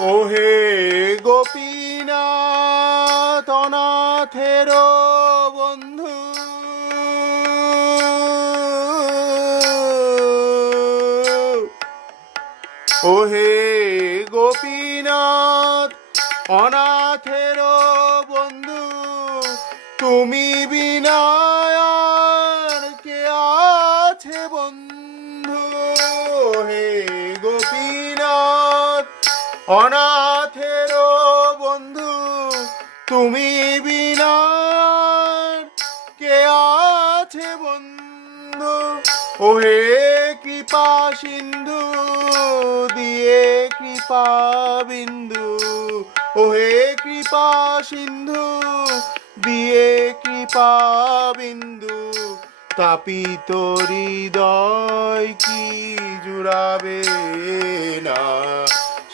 ওহে গোপীনাথ অনাথের বন্ধু, ওহে গোপীনাথ অনাথের বন্ধু, তুমি বিনা আর কে আছে বন্ধু। হে গোপীনাথ অনাথের বন্ধু, তুমি বিনা আর কে আছে বন্ধু। ওহে কৃপা সিন্ধু দিয়ে কৃপা বিন্দু, ওহে কৃপা সিন্ধু দিয়ে কৃপা বিন্দু, তাপিত হৃদয় কি জুড়াবে না।